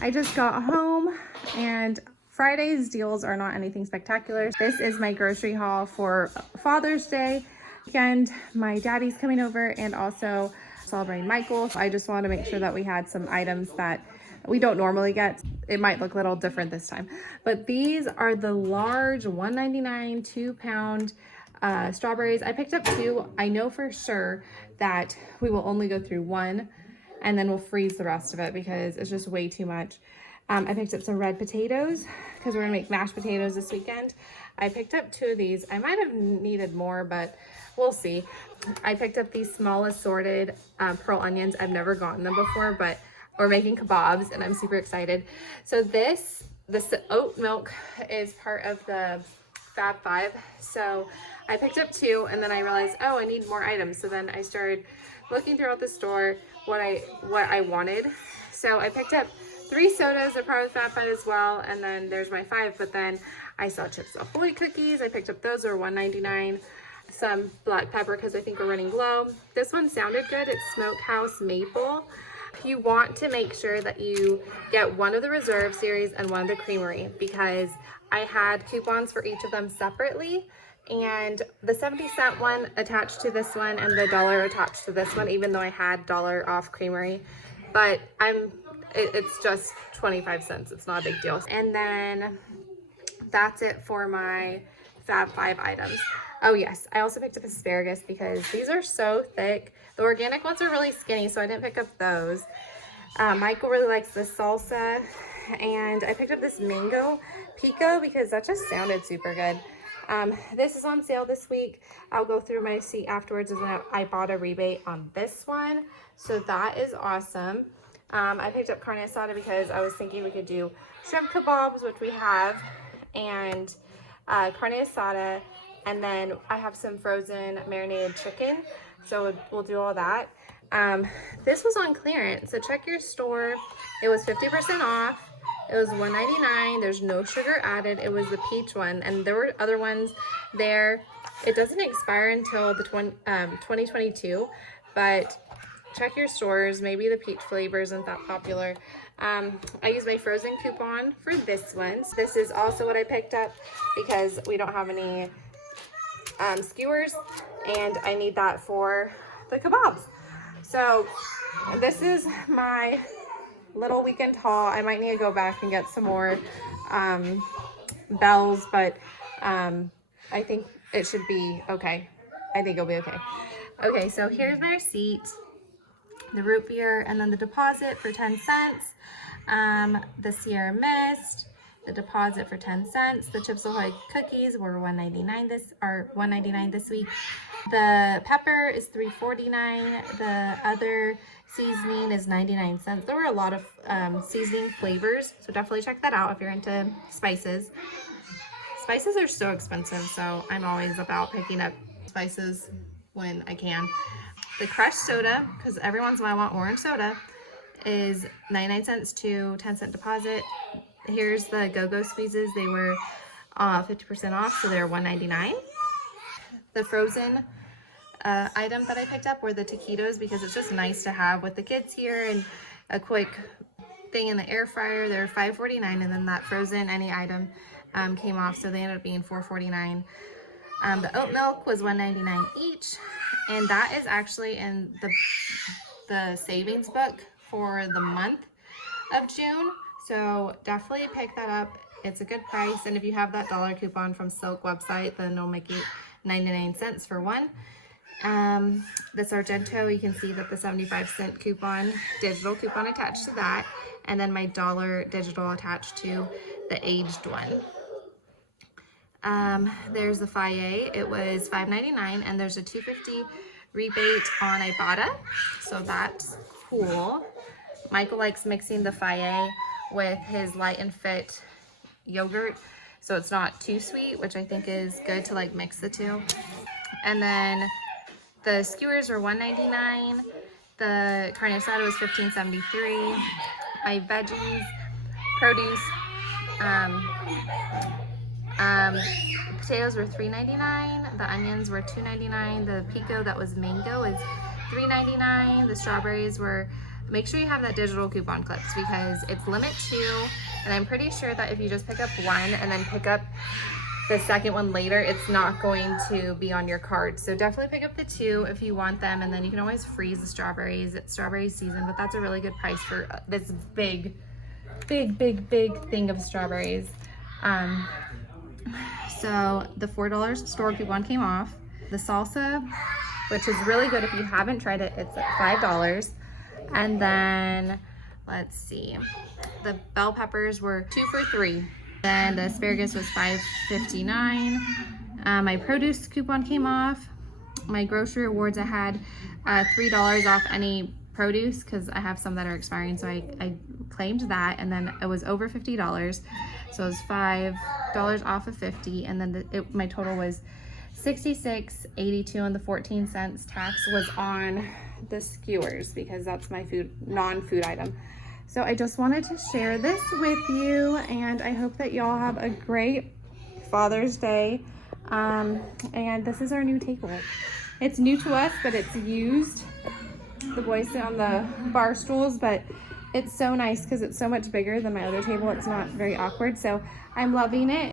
I just got home and Friday's deals are not anything spectacular. This is my grocery haul for Father's Day weekend. My daddy's coming over and also celebrating Michael. So I just wanted to make sure that we had some items that we don't normally get. It might look a little different this time, but these are the large $1.99 2-pound strawberries. I picked up 2. I know for sure that we will only go through 1 and then we'll freeze the rest of it because it's just way too much. I picked up some red potatoes because we're gonna make mashed potatoes this weekend. I picked up 2 of these. I might have needed more, but we'll see. I picked up these small assorted pearl onions. I've never gotten them before, but we're making kebabs and I'm super excited. So this oat milk is part of the Fab 5. So I picked up 2 and then I realized, oh, I need more items. So then I started looking throughout the store what I wanted. So I picked up 3 sodas, are part of the Fab 5 as well, and then there's my 5, but then I saw Chips Ahoy cookies. I picked up those, they're $1.99. Some black pepper because I think we're running low. This one sounded good. It's Smokehouse Maple. You want to make sure that you get one of the Reserve series and one of the Creamery because I had coupons for each of them separately, and the 70-cent one attached to this one and the $1 attached to this one, even though I had $1 off Creamery, but it's just 25 cents. It's not a big deal. And then that's it for my Fab 5 items. Oh yes, I also picked up asparagus because these are so thick. The organic ones are really skinny, so I didn't pick up those. Michael really likes the salsa, and I picked up this mango Pico because that just sounded super good. This is on sale this week. I'll go through my receipt afterwards, and then I bought a rebate on this one, so that is awesome. I picked up Carne Asada because I was thinking we could do shrimp kebabs, which we have, and Carne Asada, and then I have some frozen marinated chicken, so we'll do all that. This was on clearance, so check your store. It was 50% off. It was $1.99. There's no sugar added. It was the peach one, and there were other ones there. It doesn't expire until the 2022, but check your stores. Maybe the peach flavor isn't that popular. I used my frozen coupon for this one. This is also what I picked up because we don't have any skewers, and I need that for the kebabs. So this is my little weekend haul. I might need to go back and get some more bells, but I think it should be okay. I think it'll be okay. Okay, so here's my receipt, the root beer, and then the deposit for 10 cents. The Sierra Mist, the deposit for 10 cents. The Chips Ahoy cookies were $1.99 this week. The pepper is $3.49. The other seasoning is 99 cents. There were a lot of seasoning flavors, so definitely check that out if you're into spices. Spices are so expensive, so I'm always about picking up spices when I can. The crushed soda, because every once in a while I want orange soda, is 99 cents to 10-cent deposit. Here's the Go-Go squeezes. They were 50% off, so they're $1.99. The frozen item that I picked up were the taquitos because it's just nice to have with the kids here and a quick thing in the air fryer. They're $5.49, and then that frozen any item came off, so they ended up being $4.49. The oat milk was $1.99 each, and that is actually in the savings book for the month of June, so definitely pick that up. It's a good price, and if you have that $1 coupon from Silk website, then it'll make it 99 cents for one. The Sargento, you can see that the 75-cent coupon, digital coupon attached to that, and then my $1 digital attached to the aged one. There's the Faye. It was $5.99, and there's a $2.50 rebate on Ibotta, so that's cool. Michael likes mixing the Faye with his Light and Fit yogurt, so it's not too sweet, which I think is good to like mix the two. And then the skewers were $1.99. The Carne Asada was $15.73. My veggies, produce, potatoes were $3.99. The onions were $2.99. The Pico that was mango is $3.99. The strawberries were make sure you have that digital coupon clips because it's limit 2, and I'm pretty sure that if you just pick up one and then pick up the second one later, it's not going to be on your card. So definitely pick up the 2 if you want them, and then you can always freeze the strawberries. It's strawberry season, but that's a really good price for this big thing of strawberries. So the $4 store coupon came off. The salsa, which is really good if you haven't tried it, it's at $5. And then let's see, the bell peppers were 2 for $3. Then the asparagus was $5.59. My produce coupon came off. My grocery rewards, I had $3 off any produce because I have some that are expiring, so I claimed that, and then it was over $50, so it was $5 off of 50, and then my total was $66.82, and the 14 cents tax was on the skewers because that's my non-food item. So I just wanted to share this with you, and I hope that y'all have a great Father's Day. And this is our new table. It's new to us, but it's used. The boys sit on the bar stools, but it's so nice because it's so much bigger than my other table. It's not very awkward, so I'm loving it.